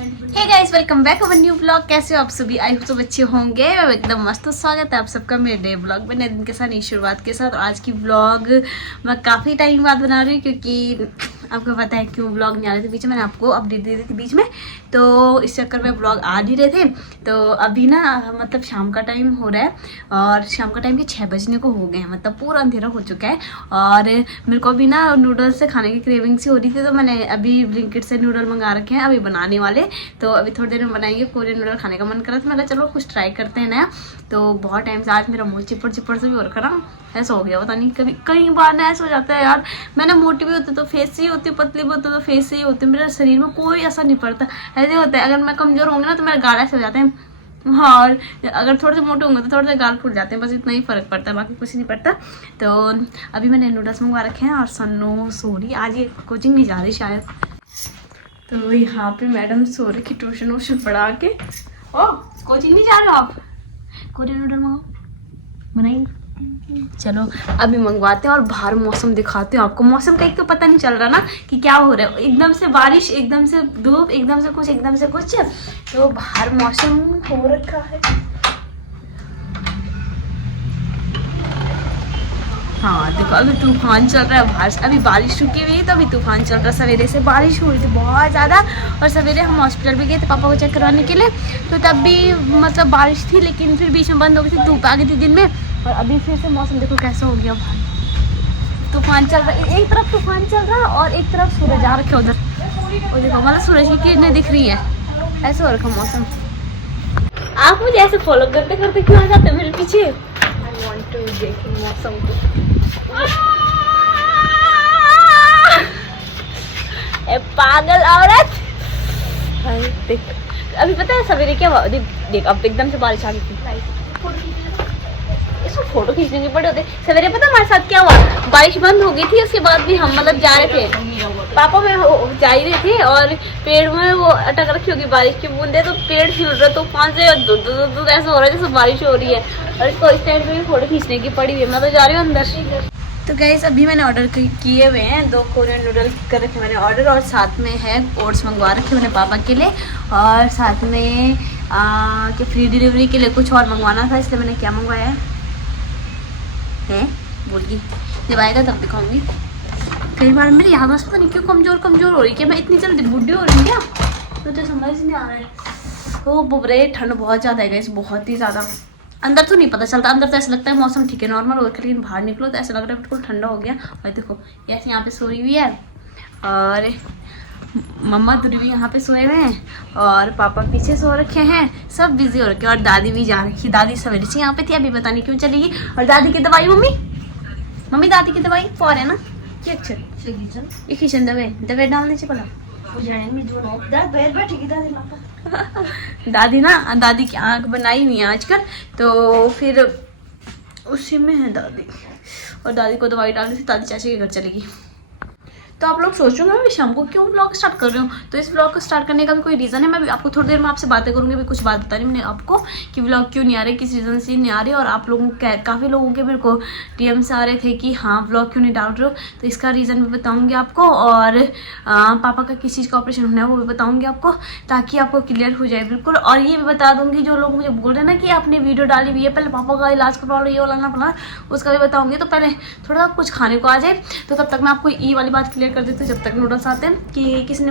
Hey guys, welcome back our new blog. कैसे हो आप सभी? आई होप सब अच्छे होंगे। एकदम मस्त स्वागत है आप सबका मेरे डे ब्लॉग में, नए दिन के साथ, नई शुरुआत के साथ। आज की ब्लॉग मैं काफ़ी टाइम बाद बना रही हूँ क्योंकि आपको पता है क्यों ब्लॉग नहीं आ रहे थे बीच में। मैंने आपको अपडेट दे दी थी बीच में, तो इस चक्कर में ब्लॉग आ नहीं रहे थे। तो अभी ना मतलब शाम का टाइम हो रहा है और शाम का टाइम के 6 बजने को हो गए हैं, मतलब पूरा अंधेरा हो चुका है। और मेरे को अभी ना नूडल्स से खाने की क्रेविंग सी हो रही थी, तो मैंने अभी ब्लिंकिट से नूडल मंगा रखे हैं, अभी बनाने वाले। तो अभी थोड़ी देर में बनाएंगे। कोरियन नूडल खाने का मन करा था, मैंने चलो कुछ ट्राई करते हैं नया। तो बहुत टाइम से आज मेरा मुँह चिपड़ चिपड़ से भी हो रखा ना, ऐसा हो गया पता नहीं। कभी कई बार ना ऐसा हो जाता है यार, मैंने मोटी भी होती तो फेस से ही होती, पतली भी होती तो फेस से ही होती, मेरे शरीर में कोई असर नहीं पड़ता। ऐसे होता है अगर मैं कमजोर होंगी ना तो मेरे गाल ऐसे हो जाते हैं, हाँ। और अगर थोड़े से मोटे होंगे तो थोड़े से गाल फूट जाते हैं, बस इतना ही फर्क पड़ता है, बाकी कुछ नहीं पड़ता। तो अभी मैंने नूडल्स मंगवा रखे हैं और सन्नो सोरी आज ये कोचिंग नहीं जा रही शायद। तो यहाँ पे मैडम सो रही की ट्यूशन व्यूशन पढ़ा के। ओ कोचिंग नहीं जा रहे हो आप? कोरियन नूडल मंगाओ, बनाएंगे। चलो अभी मंगवाते हैं और बाहर मौसम दिखाते हैं आपको। मौसम का एक तो पता नहीं चल रहा ना कि क्या हो रहा है, एकदम से बारिश, एकदम से धूप, एकदम से कुछ, एकदम से कुछ। तो बाहर मौसम हो रखा है। हाँ देखो अभी तूफान चल रहा है बाहर। अभी बारिश रुकी हुई है तो अभी तूफान चल रहा है। सवेरे से बारिश हो रही थी बहुत ज़्यादा, और सवेरे हम हॉस्पिटल भी गए थे पापा को चेक करवाने के लिए। तो तब भी मतलब बारिश थी, लेकिन फिर बीच में बंद हो गई थी, धूप आ गई थी दिन में। और अभी फिर से मौसम देखो कैसा हो गया भाई। तूफान चल रहा है, एक तरफ तूफान चल रहा है और एक तरफ सूरज आ रखे उधर, और देखो मतलब सूरज की किरणें दिख रही है। ऐसा हो रखा मौसम। आप मुझे ऐसे फॉलो करते करते क्यों आ जाते हो मेरे पीछे? आई वांट टू देख मौसम को। ए पागल औरत, देख अभी पता है सवेरे क्या हुआ? देख अब एकदम से बारिश आ गई थी। इसको फोटो खींचने के बड़े होते। सवेरे पता हमारे साथ क्या हुआ? बारिश बंद हो गई थी, उसके बाद भी हम मतलब जा रहे थे, पापा में जा ही रहे थे और पेड़ में वो अटक रखी होगी बारिश की बूंदे, तो पेड़ हिल रहा, तूफान से ऐसा हो रहा है जैसे बारिश हो रही है। और इसको इस टाइम पे भी फोटो खींचने की पड़ी हुई है। मैं तो जा रही हूँ अंदर। तो गाइस अभी मैंने ऑर्डर किए हुए हैं 2 कोरियन नूडल कर रखे मैंने ऑर्डर, और साथ में है ओट्स मंगवा रखे मैंने पापा के लिए, और साथ में कि फ्री डिलीवरी के लिए कुछ और मंगवाना था, इसलिए मैंने क्या मंगवाया है बोलिए, जब आएगा तब दिखाऊंगी। कई बार मेरी याद पता नहीं क्यों कमजोर हो रही है, क्या मैं इतनी जल्दी बुढ़ी हो रही हूँ क्या? तो समझ नहीं आ रहा है। तो बुबरे ठंड बहुत ज़्यादा है गाइस, बहुत ही ज़्यादा। अंदर तो नहीं पता चलता, अंदर तो ऐसा लगता है मौसम ठीक है, नॉर्मल हो गया, लेकिन बाहर निकलो तो ऐसा लग रहा है बिल्कुल ठंडा हो गया। और देखो ऐसे यहाँ पे सोई हुई है, और मम्मा दूर भी यहाँ पे सोए हुए हैं, और पापा पीछे सो रखे हैं, सब बिजी हो रखे हैं। और दादी भी जा रखी, दादी सवेरे से यहाँ पे थी, अभी पता नहीं क्यों चलेगी। और दादी की दवाई मम्मी दादी की दवाई फॉर है ना, क्या अच्छा ये किचन दवाई डालने से पड़ा दादी ना, दादी की आंख बनाई हुई है आजकल, तो फिर उसी में है दादी, और दादी को दवाई डालनी थी, दादी चाची के घर चलेगी। तो आप लोग सोचोगे मैं शाम को क्यों ब्लॉग स्टार्ट कर रही हूँ, तो इस ब्लॉग को स्टार्ट करने का भी कोई रीज़न है। मैं भी आपको थोड़ी देर में आपसे बातें करूँगी, भी कुछ बात बता रही मैंने आपको कि ब्लॉग क्यों नहीं आ रहे, किस रीज़न से नहीं आ रही। और आप लोगों के काफ़ी लोगों के मेरे को DMs आ रहे थे कि हाँ ब्लॉग क्यों नहीं डाल रहे हो, तो इसका रीज़न भी बताऊँगी आपको। और पापा का किस चीज़ का ऑपरेशन होना है वो भी बताऊँगी आपको, ताकि आपको क्लियर हो जाए बिल्कुल। और ये भी बता दूँगी जो लोग मुझे बोल रहे हैं ना कि आपने वीडियो डाली हुई है, पहले पापा का इलाज करवा लो, ये वाला ना फलाना, उसका भी बताऊँगी। तो पहले थोड़ा कुछ खाने को आ जाए, तो तब तक मैं आपको ये वाली बात क्लियर कर देती हूँ जब तक नूडल्स आते हैं। कि किसी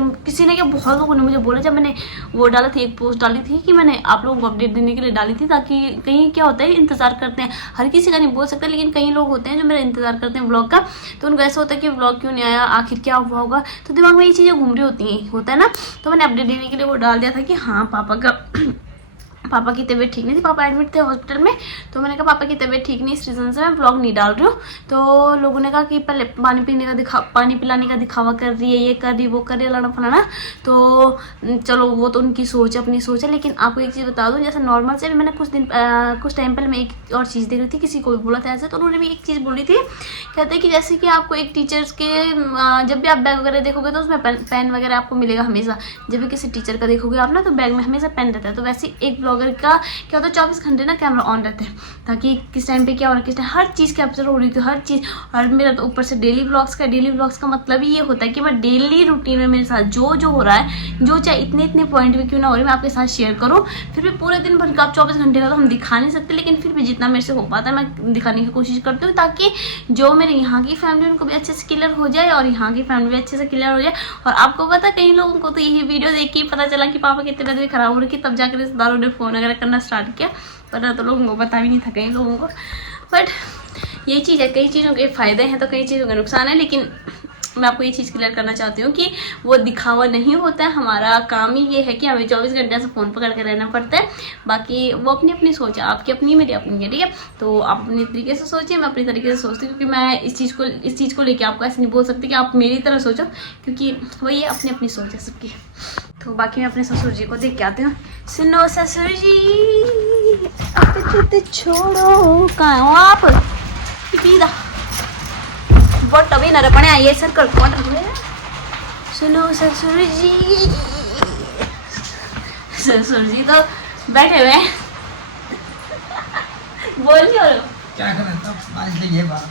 ने क्या, बहुत लोगों ने मुझे बोला, जब मैंने वो डाला थी, एक पोस्ट डाली थी कि मैंने आप लोगों को अपडेट देने के लिए डाली थी, ताकि कहीं क्या होता है इंतजार करते हैं, हर किसी का नहीं बोल सकते, लेकिन कई लोग होते हैं जो मेरा इंतजार करते हैं ब्लॉग का। तो उनको ऐसा होता है कि ब्लॉग क्यों नहीं आया, आखिर क्या हुआ होगा, तो दिमाग में ये चीज़ें घूम रही होती हैं, होता है ना। तो मैंने अपडेट देने के लिए वो डाल दिया था कि हाँ पापा की तबीयत ठीक नहीं थी, पापा एडमिट थे हॉस्पिटल में। तो मैंने कहा पापा की तबीयत ठीक नहीं, इस रीज़न से मैं ब्लॉग नहीं डाल रही हूँ। तो लोगों ने कहा कि पहले पानी पिलाने का दिखावा कर रही है, ये कर रही, वो कर रही है, लड़ा फलाना। तो चलो वो तो उनकी सोच है, अपनी सोच है। लेकिन आपको एक चीज़ बता दूँ, जैसे नॉर्मल से भी मैंने कुछ टाइम पहले मैं एक और चीज़ देख रही थी, किसी को भी बोला था ऐसे, तो उन्होंने भी एक चीज़ बोली थी, कहते हैं कि जैसे कि आपको एक टीचर्स के जब भी आप बैग वगैरह देखोगे तो उसमें पेन वगैरह आपको मिलेगा हमेशा। जब भी किसी टीचर का देखोगे आप ना, तो बैग में हमेशा पेन रहता है। तो वैसे एक ब्लॉगर ब्लॉगर का क्या होता है 24 घंटे ना कैमरा ऑन रहते हैं, ताकि किस टाइम पे क्या हो रहा है, किस टाइम हर चीज़ कैप्चर हो रही थी, हर चीज़। और मेरा तो ऊपर से डेली व्लॉग्स का मतलब ही ये होता है कि मैं डेली रूटीन में मेरे साथ जो जो हो रहा है, जो चाहे इतने पॉइंट भी क्यों ना हो रही, मैं आपके साथ शेयर करूँ। फिर भी पूरे दिन भर का आप 24 घंटे का तो हम दिखा नहीं सकते, लेकिन फिर भी जितना मेरे से हो पाता है मैं दिखाने की कोशिश करती हूँ, ताकि जो मेरे यहाँ की फैमिली उनको भी अच्छे से क्लियर हो जाए और यहाँ की फैमिली भी अच्छे से क्लियर हो जाए। और आपको पता है कई लोगों को तो यही वीडियो देख के पता चला कि पापा की तबीयत भी खराब हो रही थी, तब जाकर रिश्तेदारों ने फ़ोन वगैरह करना स्टार्ट किया, वरना तो लोगों को पता भी नहीं था कई लोगों को। बट ये चीज़ है, कई चीज़ों के फ़ायदे हैं तो कई चीज़ों के नुकसान है, लेकिन मैं आपको ये चीज़ क्लियर करना चाहती हूँ कि वो दिखावा नहीं होता है। हमारा काम ही ये है कि हमें 24 घंटे से फ़ोन पकड़ के रहना पड़ता है। बाकी वो अपनी अपनी सोच है, आपकी अपनी मेरी अपनी है, ठीक है। तो आप अपनी तरीके से सोचिए, मैं अपनी तरीके से सोचती हूँ, क्योंकि मैं इस चीज़ को लेकर आपको ऐसे नहीं बोल सकती कि आप मेरी तरह सोचो, क्योंकि वही अपनी अपनी सोच है सबकी। तो बाकी मैं अपने ससुर जी को देख के आती हूँ। सुनो ससुर जी, अब छोड़ो, कहाँ हो आप? बहुत तभी न रपने आइए सर कर कौन रहे। सुनो ससुर जी तो बैठे हुए हैं। बोलिए क्या कर रहे थे? बारिश लगी है बाहर।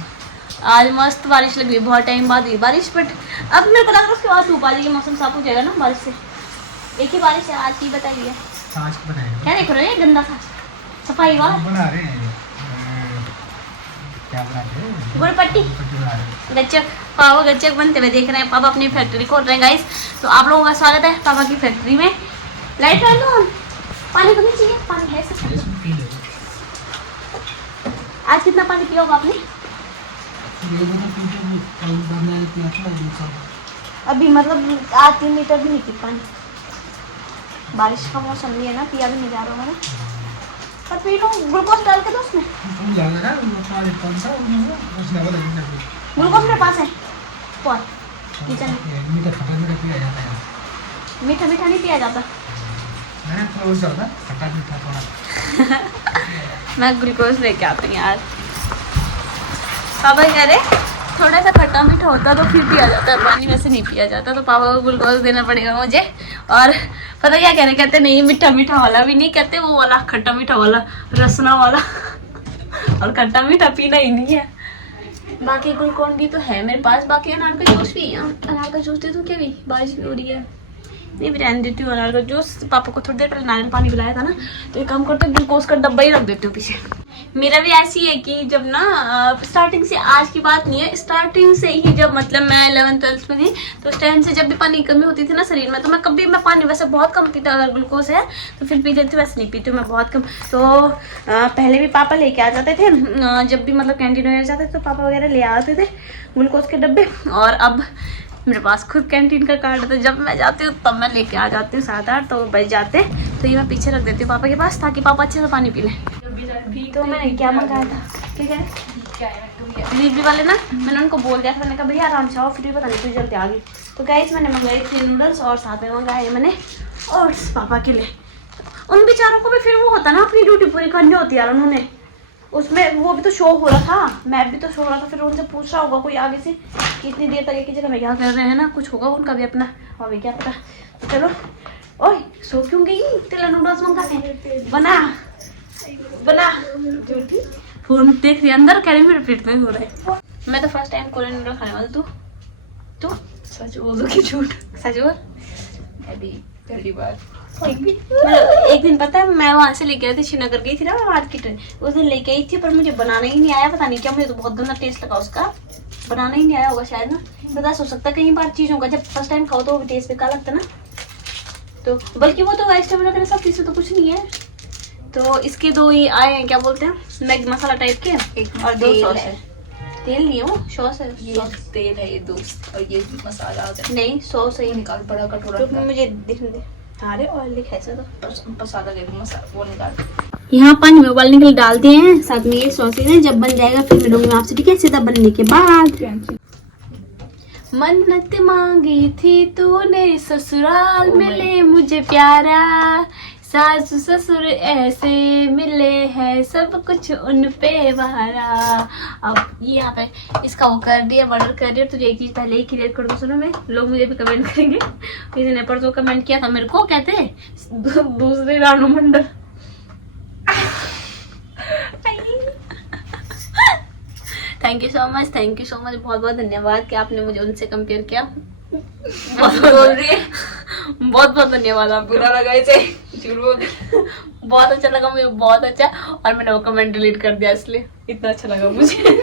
आज मस्त बारिश लगी, बहुत टाइम बाद हुई बारिश, बट अब मेरे को लग रहा है उसके बाद धूप आ जाएगी, मौसम साफ हो जाएगा ना बारिश से। एक ही बारिश है आज की, बताइए आज बनाएंगे। क्या देख रहे हो? ये गंदा सा सफाई वाला बना रहे हैं। क्या बना रहे हैं? गुड़पट्टी बना रहे हैं। गच्चक, पापा गच्चक बनते हुए देख रहे हैं। पापा अपनी फैक्ट्री खोल रहे हैं गाइस। तो आप लोगों का स्वागत है पापा की फैक्ट्री में। लाइट डाल दो, हम पानी तो नहीं चाहिए, पानी है सब। इसमें पी लो। आज कितना पानी पिया होगा आपने? ये बना पी तो बनाने पिया था। अभी मतलब आज 3 लीटर भी नहीं पी पानी। बारिश का मौसम भी है ना, पिया भी नहीं जा रहा होगा ना। पर पी लो, ग्लूकोज डाल के दो उसमें। ग्लूकोज मेरे पास है। कौन? किचन में। मीठा पिया जाता है। मीठा नहीं पिया जाता। मैंने थोड़ा ज़्यादा खट्टा मीठा थोड़ा। मैं ग्लूकोज लेके आती हूँ यार। पापा कह रहे थोड़ा सा खट्टा मीठा होता तो फिर पिया जाता है, पानी वैसे नहीं पिया जाता, तो पापा को ग्लूकोज देना पड़ेगा मुझे। और पता क्या कह रहे, कहते नहीं मीठा वाला भी नहीं, कहते वो वाला खट्टा मीठा वाला, रसना वाला। और खट्टा मीठा पीना ही नहीं है। बाकी ग्लूकोन डी तो है मेरे पास, बाकी अनार का जूस भी है। अनार का जूस दे दूँ क्या? भी बारिश भी हो रही है, नहीं भी रहने देती हूँ अनार का जूस। पापा को थोड़ी देर पहले नारियल पानी पिलाया था ना, तो एक काम करते हैं ग्लूकोज का डब्बा ही रख देती हूँ पीछे। मेरा भी ऐसी है कि जब ना स्टार्टिंग से, आज की बात नहीं है, स्टार्टिंग से ही जब मतलब मैं 11th-12th में थी, तो उस टाइम से जब भी पानी की कमी होती थी ना शरीर में, तो मैं पानी वैसे बहुत कम पीता। अगर ग्लूकोज है तो फिर पी लेती हूँ, वैसे नहीं पीती हूँ मैं बहुत कम। तो पहले भी पापा लेके आ जाते थे, जब भी मतलब कैंटीन वगैरह जाते थे तो पापा वगैरह ले आते थे ग्लूकोज के डब्बे। और अब मेरे पास खुद कैंटीन का कार्ड है, तो जब मैं जाती हूँ तब मैं लेके आ जाती हूँ। 7-8 तो बज जाते, तो ये मैं पीछे रख देती हूँ पापा के पास, ताकि पापा अच्छे से पानी पी लें। तो मैंने क्या मंगाया था, ठीक है डिलीवरी वाले ना, मैंने उनको बोल दिया था, मैंने कहा भैया आराम से आओ, फिर भी पता नहीं क्यों जल्दी आ गई। तो गाइस मैंने मंगाए थे नूडल्स, और साथ में मंगाए मैंने ओट्स पापा के लिए। उन बेचारों को भी फिर वो होता ना, अपनी ड्यूटी पूरी करनी होती है यार। उन्होंने उसमें वो भी तो शो हो रहा था, मैं भी तो शो हो रहा था, फिर उनसे पूछ रहा होगा कोई आगे से कि इतनी देर तक एक ही जगह में क्या कर रहे हैं ना, कुछ होगा उनका भी अपना, हमें क्या पता। तो चलो, ओए सो क्यों गई? तेरा नूडल्स मंगा के बना फोन देख रही अंदर, कह रही मेरे पेट में हो रहा है। मैं तो फर्स्ट टाइम कोरियन नूडल खाने वाली। तू सच बोल दो कि झूठ? सच बोल। पहली बार एक दिन पता है मैं वहाँ से लेके आई थी, श्रीनगर गई थी ना मैं मार्केट, उस दिन लेके आई थी, पर मुझे बनाना ही नहीं आया, पता नहीं क्या, मुझे तो बहुत गंदा टेस्ट लगा उसका, बनाना ही नहीं आया होगा शायद ना, पता हो सकता है। कई बार चीज़ों का जब फर्स्ट टाइम खाओ तो टेस्ट बेकार लगता है ना, तो बल्कि वो तो वेजिटेबल वगैरह सब चीज़ तो कुछ नहीं है। तो इसके 2 ही आए हैं, क्या बोलते हैं, मैगी मसाला टाइप के, और 2 सॉस है। तेल नहीं है वो, सॉस है। तेल है ये दोस्त, और ये मसाला नहीं सॉस है। निकाल बड़ा कटोरा, तो मुझे दिखने दे। अरे ऑयल लिखा है तो मसाला दे, मसाला वो निकाल। यहाँ पानी में उबालने के लिए डाल दिए हैं, साथ में ये सॉसेज हैं। जब बन जाएगा फिर मिलूंगी मैं आपसे, ठीक है, सीधा बनने के बाद। मन्नत मांगी थी तूने ससुराल में ले मुझे प्यारा, सासु ससुर ऐसे मिले हैं, सब कुछ उन पे वारा। अब ये यहाँ पे इसका वो कर दिया, मर्डर कर दिया। तुझे एक चीज पहले ही क्लियर कर दूं, सुनो मैं, लोग मुझे भी कमेंट करेंगे। किसी ने परसों कमेंट किया था मेरे को, कहते दूसरे रानू मंडल, थैंक यू सो मच, बहुत बहुत धन्यवाद कि आपने मुझे उनसे कंपेयर किया। बोल रही है, बहुत बहुत धन्यवाद आपको। बुरा लगा इसे, झूठ बोल दी। बहुत अच्छा लगा मुझे, बहुत अच्छा। और मैंने वो कमेंट डिलीट कर दिया, इसलिए इतना अच्छा लगा मुझे।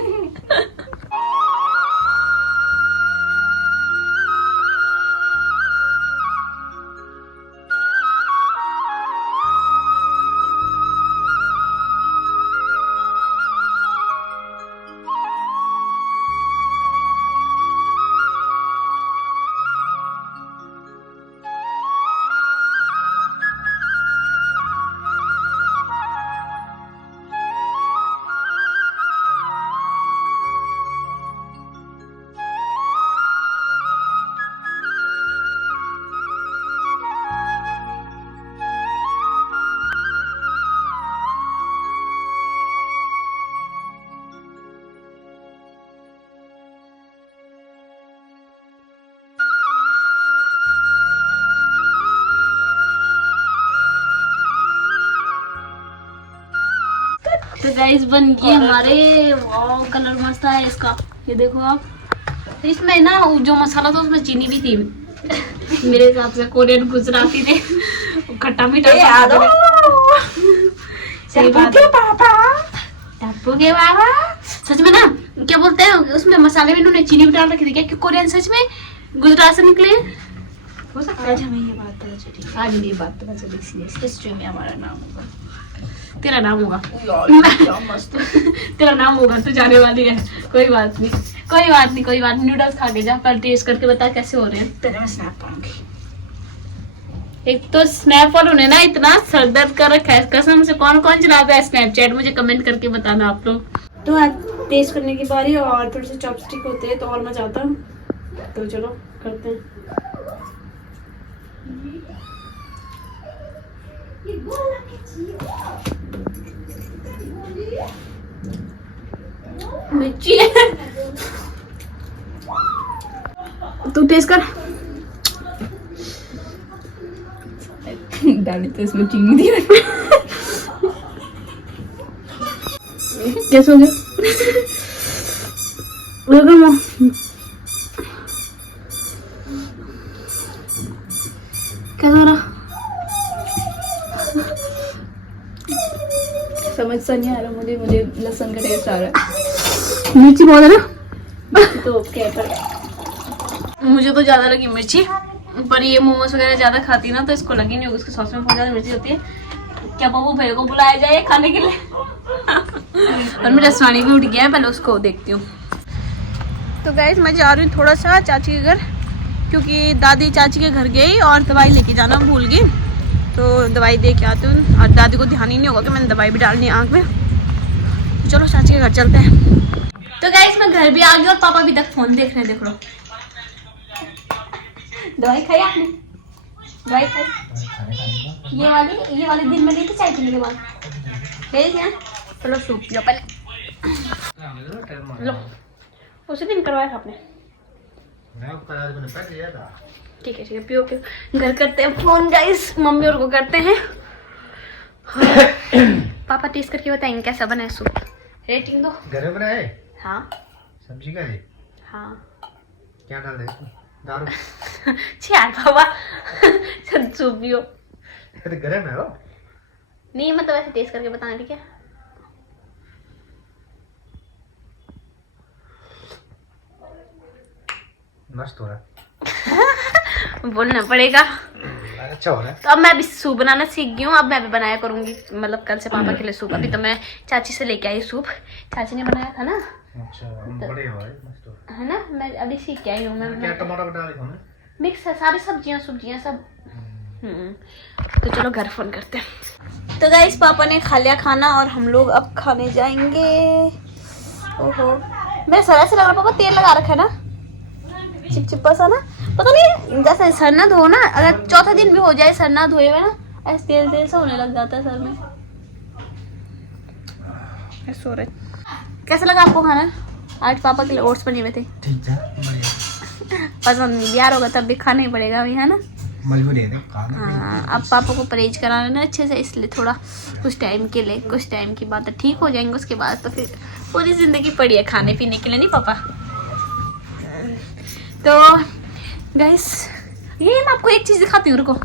तो गाइस बन गए हमारे। वाह कलर मस्त है इसका, ये देखो आप। इसमें ना जो मसाला था उसमें चीनी भी थी मेरे हिसाब से। कोरियन गुजराती थे, खट्टा मीठा सही बात है। टप्पू के बाबा सच में ना, क्या बोलते हैं उसमें मसाले में इन्होंने चीनी भी डाल रखी थी क्या? कि कोरियन सच में गुजरात से निकले हो सकता है। आज हमें ये बात पता चली, आज हमें ये बात पता चली, इसलिए हिस्ट्री में हमारा नाम होगा। तेरा नाम होगा, यार क्या मस्त। तेरा नाम होगा तो जाने वाली है। कोई बात नहीं, कोई बात नहीं, कोई बात नहीं। नूडल्स खा के जा, पर टेस्ट करके बता कैसे हो रहे हैं। तेरे में स्नैप पाऊंगी। एक तो स्नैपफॉल होने ना इतना सर दर्द कर रखा है कसम से। कौन कौन चलाता है स्नैपचैट, मुझे कमेंट करके बताना आप लोग। तो आज टेस्ट करने की बारी, और थोड़े से चॉपस्टिक होते हैं तो और मजा आता। तो चलो करते हैं। मिर्ची है, तू टेस्ट कर। डाली तो इसमें चीनी दी। कैसे हो गया? कैसा हो रहा? समझ सा नहीं आ रहा मुझे लहसुन का टेस्ट आ रहा है। मिर्ची बहुत है ना? तो ओके है, पर मुझे तो ज्यादा लगी मिर्ची, पर ये मोमोज वगैरह ज्यादा खाती ना तो इसको लगी नहीं होगी। उसके सॉस में बहुत ज्यादा मिर्ची होती है। क्या बाबू भैया को बुलाया जाए खाने के लिए। और मेरा स्वाणी भी उठ गया है, पहले उसको देखती हूँ। तो गाइस मैं जा रही हूँ थोड़ा सा चाची के घर, क्योंकि दादी चाची के घर गई और दवाई लेके जाना भूल गई। तो दवाई दे के आती हूँ, और दादी को ध्यान ही नहीं होगा कि मैंने दवाई भी डालनी है आँख में। तो चलो चाची के घर चलते हैं। तो गाइस मैं घर भी आ गई और पापा अभी तक फोन देख रहे हैं। देख लो, दवाई खाई आपने? दवाई खाई? ये वाली दिन में ली थी चाय पीने के बाद। क्या? चलो सूप पियो पहले। लो, उसी दिन करवाया था आपने? ठीक है पियो पियो। घर करते हैं फोन गाइस, मम्मी और को करते हैं। पापा टेस्ट करके बताएंगे कैसा बना है सूप। रेटिंग दो। घर में बनाए? हाँ। सब्जी का है? हाँ। क्या डाल रहे इसमें? दारू? यार बाबा सूप पियो। तो गरम है वो? नहीं मतलब ऐसे टेस्ट करके बताना, ठीक है? मस्त हो रहा है। बोलना पड़ेगा। अच्छा हो रहा है। तो अब मैं भी सूप बनाना सीख गई हूँ, अब मैं भी बनाया करूंगी। मतलब कल से पापा के लिए सूप। अभी तो मैं चाची से लेके आई सूप, चाची ने बनाया था ना। अच्छा बढ़िया हो रहा है, मस्त हो रहा है ना, मैं अभी सीख के आई हूँ। है। क्या टमाटर डाले थे? मिक्स है सारी सब्जियां सब्जियां सब। तो चलो घर फोन करते हैं। तो गाइस पापा ने खा लिया खाना और हम लोग अब खाने जाएंगे। ओहो मेरा सर ऐसे लग रहा, पापा तेल लगा रखा है ना, चिपचिपा सा ना। पता नहीं जैसे सर ना धो ना, अगर चौथा दिन भी हो जाए सर ना धोए हुए ना, ऐसे तेल तेल से होने लग जाता है सर में। ऐसे हो रहा है। कैसा लगा आपको खाना? आज पापा के लिए ओट्स बने हुए थे। ठीक है, बढ़िया। पसंद नहीं भी यार होगा तब भी खाना ही पड़ेगा अभी, है ना? मजबूरी है खाना। हाँ, अब पापा को परहेज कराना ना अच्छे से, इसलिए थोड़ा कुछ टाइम के लिए, कुछ टाइम के बाद ठीक हो जाएंगे। उसके बाद तो फिर पूरी ज़िंदगी पड़ी है खाने पीने के लिए, नहीं पापा? तो गाइस ये मैं आपको एक चीज़ दिखाती हूँ, रुको।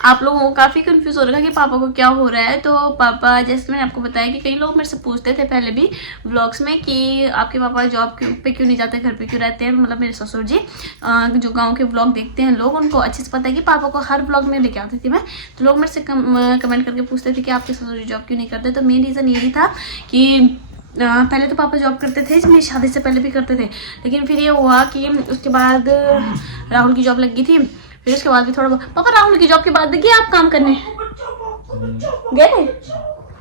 आप लोगों को काफ़ी कंफ्यूज हो रहा है कि पापा को क्या हो रहा है। तो पापा, जैसे मैंने आपको बताया कि कई लोग मेरे से पूछते थे पहले भी व्लॉग्स में कि आपके पापा जॉब पे क्यों नहीं जाते, घर पे क्यों रहते हैं। मतलब मेरे ससुर जी जो गांव के व्लॉग देखते हैं लोग, उनको अच्छे से पता है कि पापा को हर व्लॉग में लेके आती थी मैं। तो लोग मेरे से कमेंट करके पूछते थे कि आपके ससुर जी जॉब क्यों नहीं करते। तो मेन रीज़न यही था कि पहले तो पापा जॉब करते थे, मेरी शादी से पहले भी करते थे, लेकिन फिर ये हुआ कि उसके बाद राहुल की जॉब लग गई थी। फिर उसके बाद भी थोड़ा बहुत पापा राहुल की जॉब के बाद गए आप काम करने गए,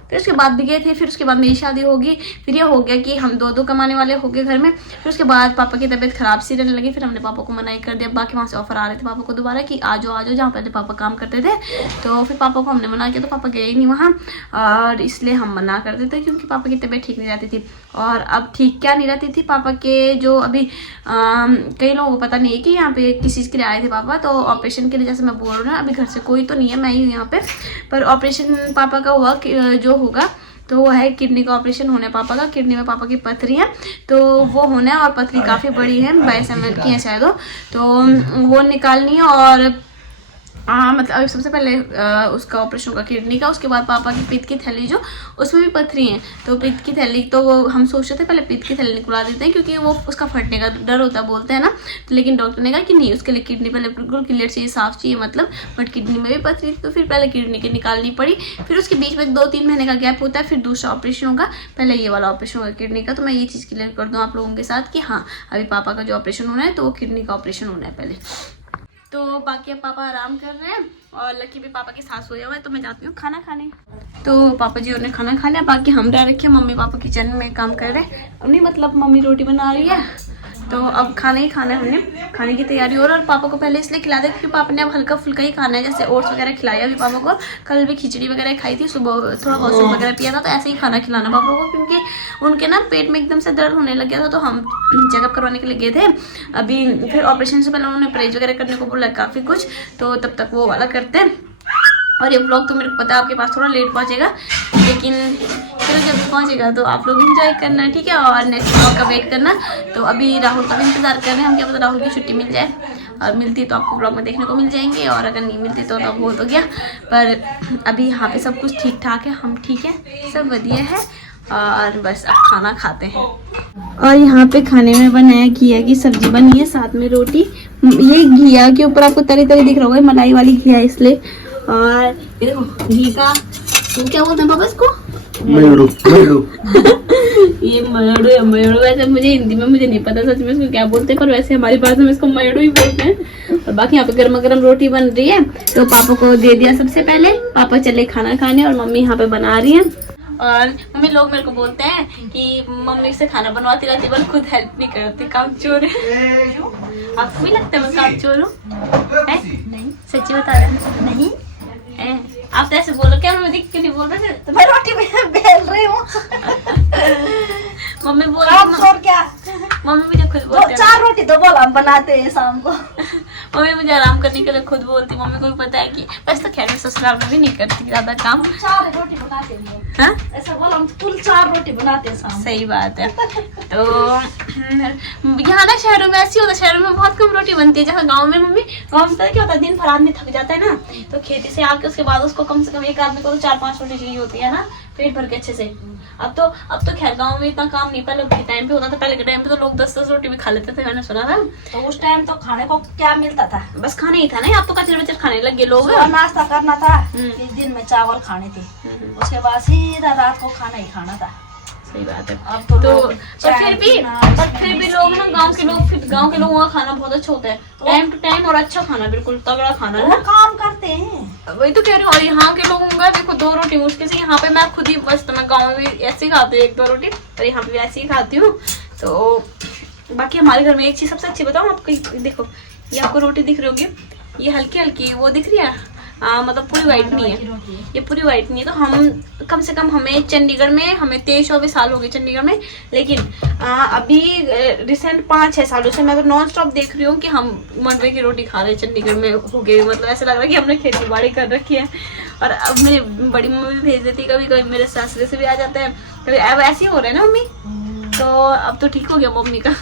फिर उसके बाद भी गए थे। फिर उसके बाद मेरी शादी होगी, फिर ये हो गया कि हम दो कमाने वाले हो गए घर में। फिर उसके बाद पापा की तबीयत खराब सी रहने लगी, फिर हमने पापा को मना ही कर दिया। बाकी वहाँ से ऑफर आ रहे थे पापा को दोबारा कि आ जाओ जहाँ पहले पापा काम करते थे। तो फिर पापा को हमने मना किया, तो पापा गए ही नहीं वहाँ, और इसलिए हम मना कर देते क्योंकि पापा की तबीयत ठीक नहीं रहती थी। और अब ठीक क्या नहीं रहती थी पापा के, जो अभी कई लोगों को पता नहीं है कि यहाँ पे किस चीज़ के लिए आए थे पापा। तो ऑपरेशन के लिए, जैसे मैं बोल रही हूँ ना, अभी घर से कोई तो नहीं है, मैं ही हूँ यहाँ पे। पर ऑपरेशन पापा का हुआ जो होगा तो वो है किडनी का ऑपरेशन होना है पापा का। किडनी में पापा की पथरी है, तो वो होना है, और पथरी काफ़ी बड़ी है, 22 ml की है शायद वो, तो वो निकालनी है। और मतलब अभी सबसे पहले उसका ऑपरेशन होगा किडनी का। उसके बाद पापा की पित्त की थैली जो, उसमें भी पथरी है, तो पित्त की थैली, तो हम सोच रहे थे पहले पित्त की थैली निकलवा देते हैं क्योंकि वो उसका फटने का डर होता है बोलते हैं ना। तो लेकिन डॉक्टर ने कहा कि नहीं, उसके लिए किडनी पहले बिल्कुल क्लियर चाहिए, साफ चाहिए मतलब। बट किडनी में भी पथरी थी, तो फिर पहले किडनी की निकालनी पड़ी। फिर उसके बीच में 2-3 महीने का गैप होता है, फिर दूसरा ऑपरेशन होगा। पहले ये वाला ऑपरेशन होगा किडनी का। तो मैं ये चीज़ क्लियर कर दूँ आप लोगों के साथ कि हाँ, अभी पापा का जो ऑपरेशन होना है तो वो किडनी का ऑपरेशन होना है पहले। तो बाकी अब पापा आराम कर रहे हैं, और लकी भी पापा के साथ सोया हुआ है। तो मैं जाती हूँ खाना खाने। तो पापा जी उन्होंने खाना खा लिया, बाकी हम रह रखे, मम्मी पापा किचन में काम कर रहे हैं। नहीं मतलब मम्मी रोटी बना रही है, तो अब खाना ही खाना है, हमने खाने की तैयारी हो रही है। और पापा को पहले इसलिए खिला दे क्योंकि पापा ने अब हल्का फुल्का ही खाना है, जैसे ओट्स वगैरह खिलाया अभी पापा को। कल भी खिचड़ी वगैरह खाई थी, सुबह थोड़ा बहुत सूप वगैरह पिया था। तो ऐसे ही खाना खिलाना पापा को, क्योंकि उनके ना पेट में एकदम से दर्द होने लग गया था। तो हम चेकअप करवाने के लिए गए थे अभी। फिर ऑपरेशन से पहले उन्होंने परहेज वगैरह करने को बोला काफ़ी कुछ, तो तब तक वो वाला करते हैं। और ये व्लॉग तो मेरे को पता है आपके पास थोड़ा लेट पहुंचेगा, लेकिन फिर जब पहुंचेगा तो आप लोग एंजॉय करना, ठीक है। और नेक्स्ट व्लॉग का वेट करना। तो अभी राहुल का भी इंतजार कर रहे हैं हम, क्या पता राहुल की छुट्टी मिल जाए, और मिलती तो आपको व्लॉग में देखने को मिल जाएंगे, और अगर नहीं मिलती तो वो हो गया। पर अभी यहाँ पे सब कुछ ठीक ठाक है, हम ठीक है, सब बढ़िया है। और बस अब खाना खाते हैं। और यहाँ पे खाने में बनाया घिया की सब्जी बनी है, साथ में रोटी। ये घिया के ऊपर आपको तरह तरह दिख रहा होगा, मलाई वाली घिया इसलिए। और ये देखो घी का वो क्या बोलते हैं पापा इसको, मयूरू मयूरू ये मयूरू है, मयूरू। वैसे मुझे हिंदी में मुझे नहीं पता सच में इसको क्या बोलते हैं, पर वैसे हमारी भाषा में इसको मयूरू ही बोलते हैं। और बाकी यहाँ पे गर्मा गर्म रोटी बन रही है, तो पापा को दे दिया सबसे पहले। पापा चले खाना खाने, और मम्मी यहाँ पे बना रही है। और मम्मी लोग मेरे को बोलते हैं कि मम्मी से खाना बनवाती रहती पर खुद हेल्प नहीं करती, काम चोर है। आपको भी लगता है मैं काम चोर हूँ? नहीं, सच्ची बता रहे हैं? नहीं आप तो ऐसे बोलो, क्या मैं देख के नहीं बोल रहे थे, तो मैं रोटी बेल रही हूँ। मम्मी बोल क्या, मम्मी मुझे खुद बोलती है 4 रोटी तो बोल हम बनाते हैं शाम को। मम्मी मुझे आराम करने के लिए खुद बोलती, मम्मी को भी पता है कि बस। तो खैर मैं ससुराल में भी नहीं करती ज्यादा काम, 4 रोटी बनाते हैं। हाँ ऐसा बोल, हम कुल 4 रोटी बनाते हैं शाम। सही बात है। तो यहाँ ना शहरों में ऐसी होता है, शहरों में बहुत कम रोटी बनती है। जहाँ गाँव में मम्मी, गाँव में पता क्या होता है, दिन भर आदमी थक जाता है ना, तो खेती से आके उसके बाद उसको कम से कम एक आदमी को तो 4-5 रोटी चाहिए होती है ना, पेट भर के अच्छे से। अब तो खैर गाँव में इतना काम नहीं, पहले के टाइम पे होता था। पहले के टाइम पे तो लोग 10-10 रोटी भी खा लेते थे, मैंने सुना था। तो उस टाइम तो खाने को क्या मिलता था, बस खाना ही था ना। अब तो कचरे बचर खाने लगे लोग, नाश्ता करना था, दिन में चावल खाने थे, उसके बाद सीधा रात को खाना ही खाना था। सही बात है। अब तो फिर भी लोग ना, गांव के लोगों का खाना बहुत अच्छा होता है, टाइम टू टाइम और अच्छा खाना, बिल्कुल तगड़ा खाना है। काम करते हैं, वही तो कह रही हूँ। और यहाँ के लोगों का देखो 2 रोटी मुश्किल से, यहाँ पे मैं खुद ही बस, तो मैं गाँव में ऐसे ही खाती हूँ 1-2 रोटी, और यहाँ पे भी ऐसे ही खाती हूँ। तो बाकी हमारे घर में एक चीज सबसे अच्छी बताऊँ आपको, देखो ये आपको रोटी दिख रही होगी, ये हल्की हल्की वो दिख रही है, मतलब पूरी वाइट नहीं है, ये पूरी वाइट नहीं है। तो हम कम से कम हमें चंडीगढ़ में हमें 23 साल हो गए चंडीगढ़ में, लेकिन अभी रिसेंट 5-6 सालों से मैं तो नॉन स्टॉप देख रही हूँ कि हम मंडवे की रोटी खा रहे हैं चंडीगढ़ में हो गए। मतलब ऐसा लग रहा है कि हमने खेती बाड़ी कर रखी है। और अब मेरी बड़ी मम्मी भी भेज देती, कभी कभी मेरे सासरे से भी आ जाते हैं, कभी अब ऐसे ही हो रहे हैं ना मम्मी। तो अब तो ठीक हो गया मम्मी का।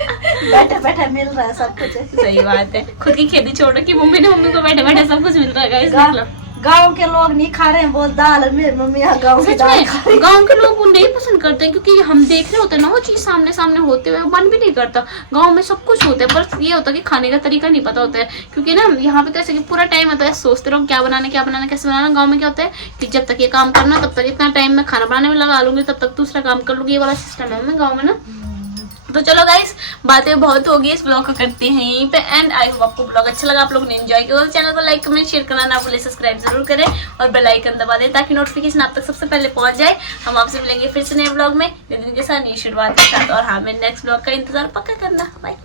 बैठे बैठे मिल रहा है सब कुछ। सही बात है, खुद की खेती छोड़ रखी मम्मी ने, मम्मी को बैठे बैठे सब कुछ मिल रहा है। मतलब गांव के लोग नहीं खा रहे हैं बहुत दाल, मेरी मम्मी यहाँ गाँव की दाल खा रही है। गाँव के लोग वो नहीं पसंद करते हैं, क्योंकि हम देख रहे होते हैं ना वो चीज सामने सामने होते हुए, मन भी नहीं करता। गांव में सब कुछ होता है, बस ये होता है कि खाने का तरीका नहीं पता होता है। क्योंकि ना यहाँ पे तो ऐसे कि पूरा टाइम होता है सोचते रहो क्या बनाना कैसे बनाना। गाँव में क्या होता है कि जब तक ये काम करना तब तक इतना टाइम में खाना बनाने में लगा लूंगी, तब तक दूसरा काम कर लूंगी, ये वाला सिस्टम है गाँव में ना। तो चलो गाइस, बातें बहुत होगी, इस ब्लॉग को करते हैं यहीं पे एंड। आई होप आपको ब्लॉग अच्छा लगा, आप लोगों ने एंजॉय किया। चैनल को लाइक कमेंट शेयर करना ना भूलें, सब्सक्राइब जरूर करें और बेल आइकन दबा दें ताकि नोटिफिकेशन आप तक सबसे पहले पहुंच जाए। हम आपसे मिलेंगे फिर से नए ब्लॉग में, दिन के साथ नई शुरुआत के साथ। और हाँ, मैं नेक्स्ट ब्लॉग का इंतजार पक्का करना। बाय।